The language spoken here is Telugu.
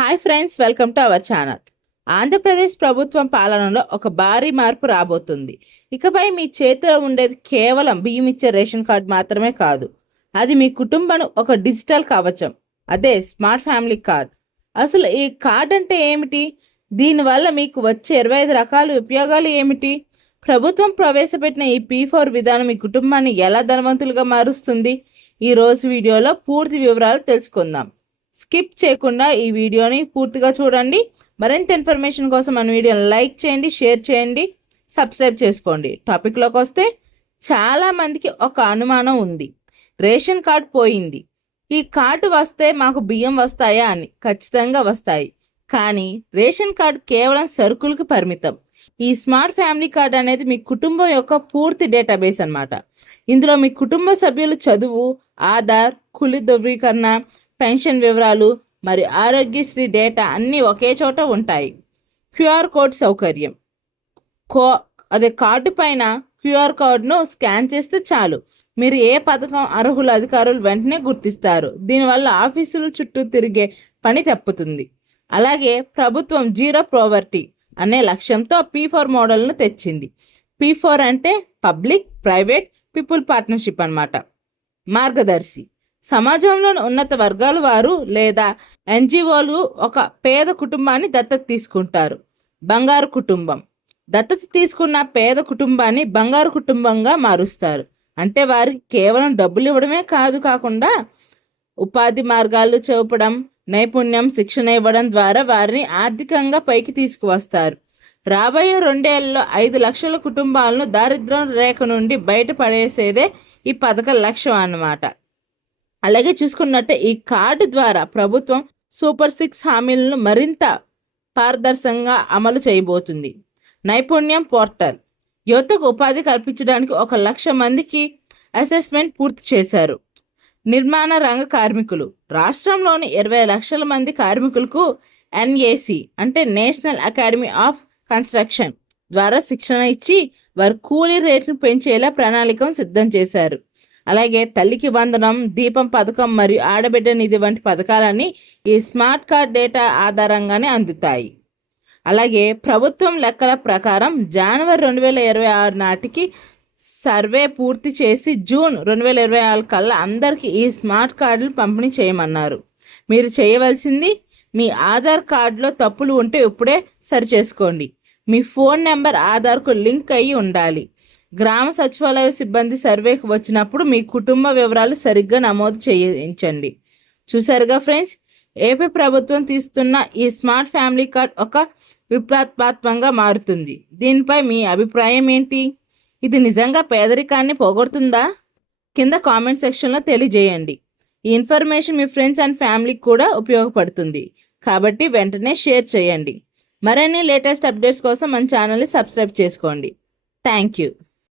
Hi friends, welcome to our channel. Andhra Pradesh ప్రభుత్వం పాలనలో ఒక భారీ మార్పు రాబోతుంది. ఇకపై మీ చేతిలో ఉండేది కేవలం బియ్యం ఇచ్చే రేషన్ కార్డు మాత్రమే కాదు, అది మీ కుటుంబం ఒక డిజిటల్ కవచం. అదే స్మార్ట్ ఫ్యామిలీ కార్డ్. అసలు ఈ కార్డ్ అంటే ఏమిటి? దీనివల్ల మీకు వచ్చే 25 రకాల ఉపయోగాలు ఏమిటి? ప్రభుత్వం ప్రవేశపెట్టిన ఈ P4 విధానం మీ కుటుంబాన్ని ఎలా ధనవంతులుగా మారుస్తుంది? ఈ రోజు వీడియోలో పూర్తి వివరాలు తెలుసుకుందాం. స్కిప్ చేయకుండా ఈ వీడియోని పూర్తిగా చూడండి. మరింత ఇన్ఫర్మేషన్ కోసం మన వీడియోని లైక్ చేయండి, షేర్ చేయండి, సబ్స్క్రైబ్ చేసుకోండి. టాపిక్లోకి వస్తే, చాలామందికి ఒక అనుమానం ఉంది. రేషన్ కార్డు పోయింది, ఈ కార్డు వస్తే మాకు బియ్యం వస్తాయా అని. ఖచ్చితంగా వస్తాయి, కానీ రేషన్ కార్డు కేవలం సరుకులకు పరిమితం. ఈ స్మార్ట్ ఫ్యామిలీ కార్డు అనేది మీ కుటుంబం యొక్క పూర్తి డేటాబేస్ అన్నమాట. ఇందులో మీ కుటుంబ సభ్యుల చదువు, ఆధార్, కులి ధృవీకరణ, పెన్షన్ వివరాలు మరియు ఆరోగ్యశ్రీ డేటా అన్నీ ఒకే చోట ఉంటాయి. క్యూఆర్ కోడ్ సౌకర్యం. కార్డు పైన క్యూఆర్ కోడ్ను స్కాన్ చేస్తే చాలు, మీరు ఏ పథకం అర్హుల అధికారులు వెంటనే గుర్తిస్తారు. దీనివల్ల ఆఫీసుల చుట్టూ తిరిగే పని తప్పుతుంది. అలాగే ప్రభుత్వం జీరో పోవర్టీ అనే లక్ష్యంతో P4 మోడల్ను తెచ్చింది. P4 అంటే పబ్లిక్ ప్రైవేట్ పీపుల్ పార్ట్నర్షిప్ అన్నమాట. మార్గదర్శి. సమాజంలోని ఉన్నత వర్గాల వారు లేదా NGOలు ఒక పేద కుటుంబాన్ని దత్తత తీసుకుంటారు. బంగారు కుటుంబం. దత్తత తీసుకున్న పేద కుటుంబాన్ని బంగారు కుటుంబంగా మారుస్తారు. అంటే వారికి కేవలం డబ్బులు ఇవ్వడమే కాకుండా ఉపాధి మార్గాలు చూపడం, నైపుణ్యం, శిక్షణ ఇవ్వడం ద్వారా వారిని ఆర్థికంగా పైకి తీసుకువస్తారు. రాబోయే 2 ఏళ్లలో 5 లక్షల కుటుంబాలను దారిద్ర్యం రేఖ నుండి బయటపడేసేదే ఈ పథక లక్ష్యం అన్నమాట. అలాగే చూసుకున్నట్టే ఈ కార్డు ద్వారా ప్రభుత్వం సూపర్ 6 హామీలను మరింత పారదర్శకంగా అమలు చేయబోతుంది. నైపుణ్యం పోర్టల్. యువతకు ఉపాధి కల్పించడానికి 1 లక్ష మందికి అసెస్మెంట్ పూర్తి చేశారు. నిర్మాణ రంగ కార్మికులు. రాష్ట్రంలోని 20 లక్షల మంది కార్మికులకు NAC అంటే నేషనల్ అకాడమీ ఆఫ్ కన్స్ట్రక్షన్ ద్వారా శిక్షణ ఇచ్చి వారి కూలీ రేటును పెంచేలా ప్రణాళికను సిద్ధం చేశారు. అలాగే తల్లికి వందనం, దీపం పథకం మరియు ఆడబిడ్డ నిధి వంటి పథకాలన్నీ ఈ స్మార్ట్ కార్డ్ డేటా ఆధారంగానే అందుతాయి. అలాగే ప్రభుత్వం లెక్కల ప్రకారం జనవరి 2026 నాటికి సర్వే పూర్తి చేసి జూన్ 2024 కల్లా అందరికీ ఈ స్మార్ట్ కార్డులు పంపిణీ చేయమన్నారు. మీరు చేయవలసింది, మీ ఆధార్ కార్డులో తప్పులు ఉంటే ఇప్పుడే సరిచేసుకోండి. మీ ఫోన్ నెంబర్ ఆధార్కు లింక్ అయ్యి ఉండాలి. గ్రామ సచివాలయ సిబ్బంది సర్వేకి వచ్చినప్పుడు మీ కుటుంబ వివరాలు సరిగ్గా నమోదు చేయించండి. చూసారుగా ఫ్రెండ్స్, ఏపీ ప్రభుత్వం తీస్తున్న ఈ స్మార్ట్ ఫ్యామిలీ కార్డ్ ఒక విప్లవాత్మకంగా మారుతుంది. దీనిపై మీ అభిప్రాయం ఏంటి? ఇది నిజంగా పేదరికాన్ని పోగొడుతుందా? కింద కామెంట్ సెక్షన్లో తెలియజేయండి. ఈ ఇన్ఫర్మేషన్ మీ ఫ్రెండ్స్ అండ్ ఫ్యామిలీకి కూడా ఉపయోగపడుతుంది కాబట్టి వెంటనే షేర్ చేయండి. మరిన్ని లేటెస్ట్ అప్డేట్స్ కోసం మన ఛానల్ని సబ్స్క్రైబ్ చేసుకోండి. Thank you.